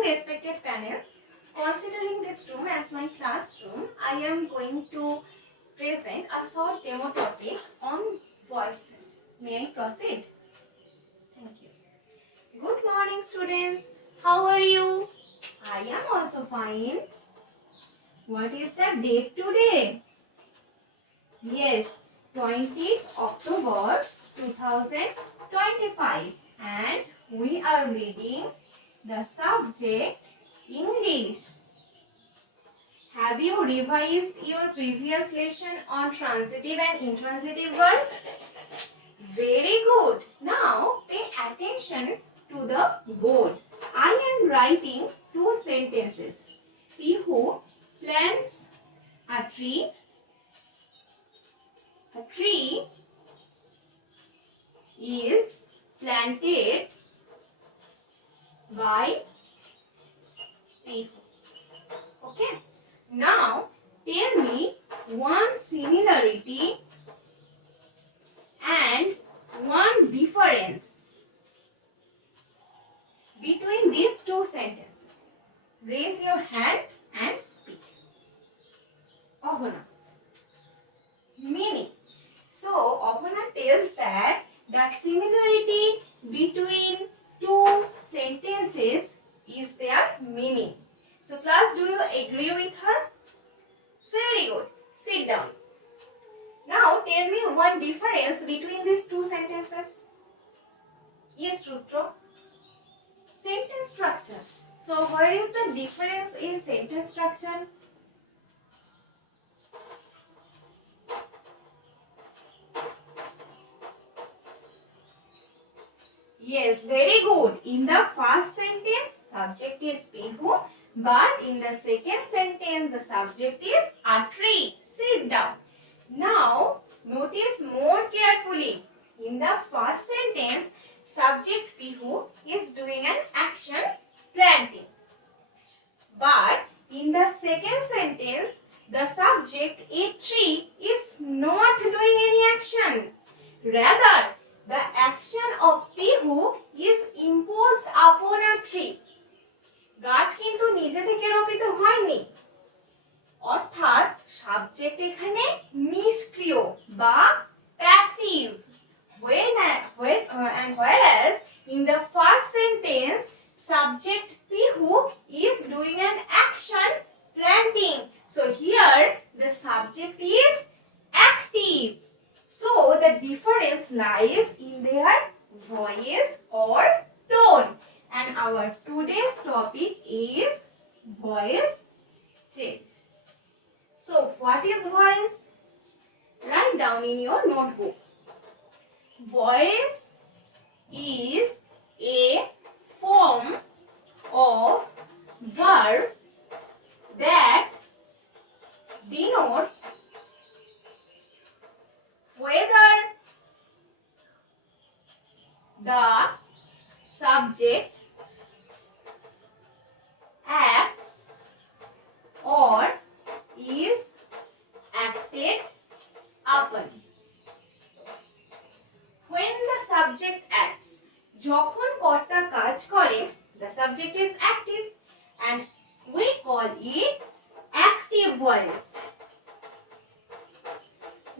morning, respected panels. Considering this room as my classroom, I am going to present a short demo topic on voice change. May I proceed? Thank you. Good morning, students. How are you? I am also fine. What is the date today? Yes, 20th October 2025, and we are reading the subject English. Have you revised your previous lesson on transitive and intransitive verbs? Very good. Now pay attention to the board. I am writing two sentences. Pihu plants a tree. A tree is planted by Pihu. Okay. Now tell me one similarity and one difference between these two sentences. Raise your hand and speak. Ahona. Meaning. So Ahona tells that the similarity between two sentences is their meaning. So class, do you agree with her? Very good. Sit down. Now tell me one difference between these two sentences. Yes, Rudra. Sentence structure. So what is the difference in sentence structure? Yes, very good. In the first sentence, subject is Pihu, but in the second sentence, the subject is a tree. Sit down. Now, notice more carefully. In the first sentence, subject Pihu is doing an action, planting. But in the second sentence, the subject, a tree, is not doing any action. Rather, the action of Pihu is imposed upon a tree. গাছ কিন্তু নিজে থেকে রোপিত হয়নি, অর্থাৎ subject এখানে নিষ্ক্রিয় বা passive. And whereas in the first sentence, subject Pihu is doing an action, planting. So here the subject is active. So the difference lies in their voice or tone. And our today's topic is voice change. So what is voice? Write down in your notebook. Voice is a form of verb that denotes whether the subject acts or is acted upon. When the subject acts, যখন কর্তা কাজ করে, the subject is active and we call it active voice.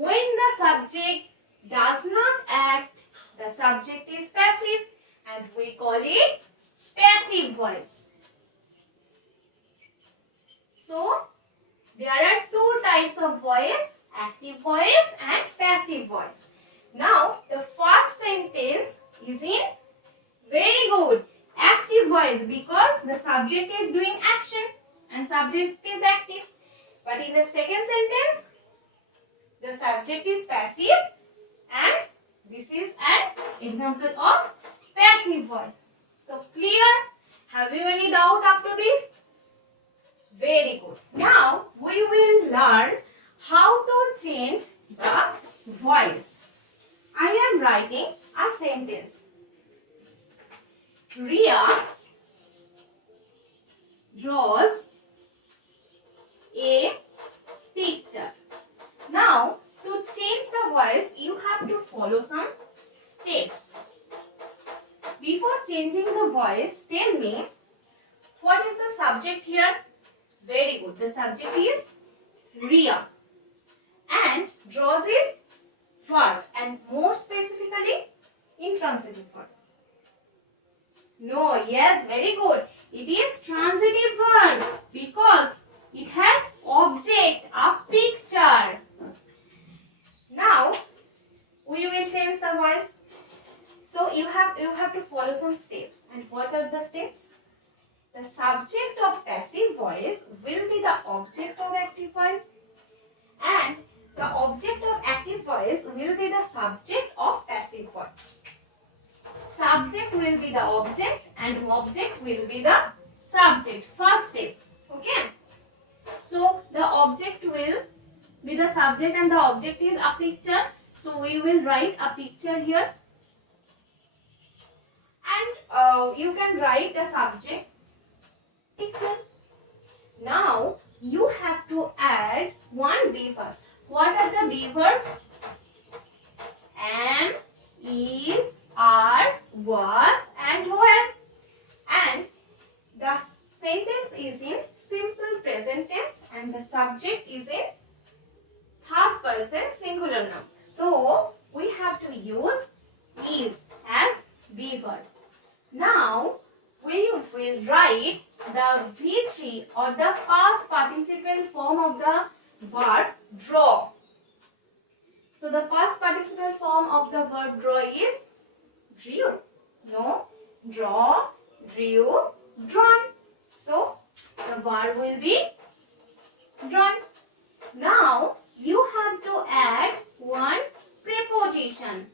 When the subject does not act, the subject is passive and we call it passive voice. So, there are two types of voice, active voice and passive voice. Now, the first sentence is in very good active voice because the subject is doing action and subject is active. But in the second sentence, the subject is passive and this is an example of passive voice. So clear? Have you any doubt up to this? Very good. Now we will learn how to change the voice. I am writing a sentence. Ria draws a picture. Now, to change the voice, you have to follow some steps. Before changing the voice, tell me what subject here? Very good. The subject is Ria. And draws is verb, and more specifically intransitive verb. No, yes, very good. It is transitive verb because it has object, a picture. Now we will change the voice. So you have to follow some steps. And what are the steps? The subject of passive voice will be the object of active voice, and the object of active voice will be the subject of passive voice. Subject will be the object and object will be the subject. First step. Okay. So the object will be the subject and the object is a picture. So we will write a picture here. And you can write the subject picture. Now you have to add one be verb. What are the be verbs? Am, is, are, was and were. And the sentence is in simple present tense and the subject is in third person singular number. So we have to use is as be verb. Now we will write the V3 or the past participle form of the verb draw. So the past participle form of the verb draw is drew. No, draw, drew, drawn. So the verb will be drawn. Now you have to add one preposition,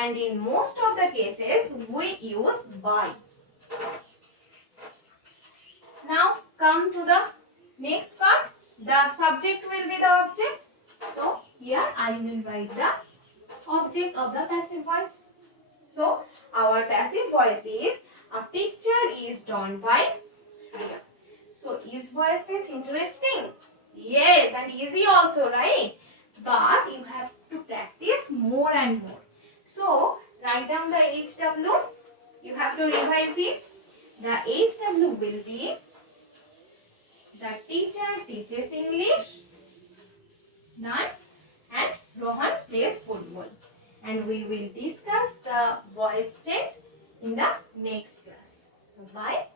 and in most of the cases we use by. Now come to the next part. The subject will be the object. So here I will write the object of the passive voice. So our passive voice is a picture is drawn by Ria. So is voice is interesting? Yes, and easy also, right? But you have to practice more and more. So write down the HW. You have to revise it. The HW will be the teacher teaches English, Nan and Rohan plays football. And we will discuss the voice change in the next class. Bye.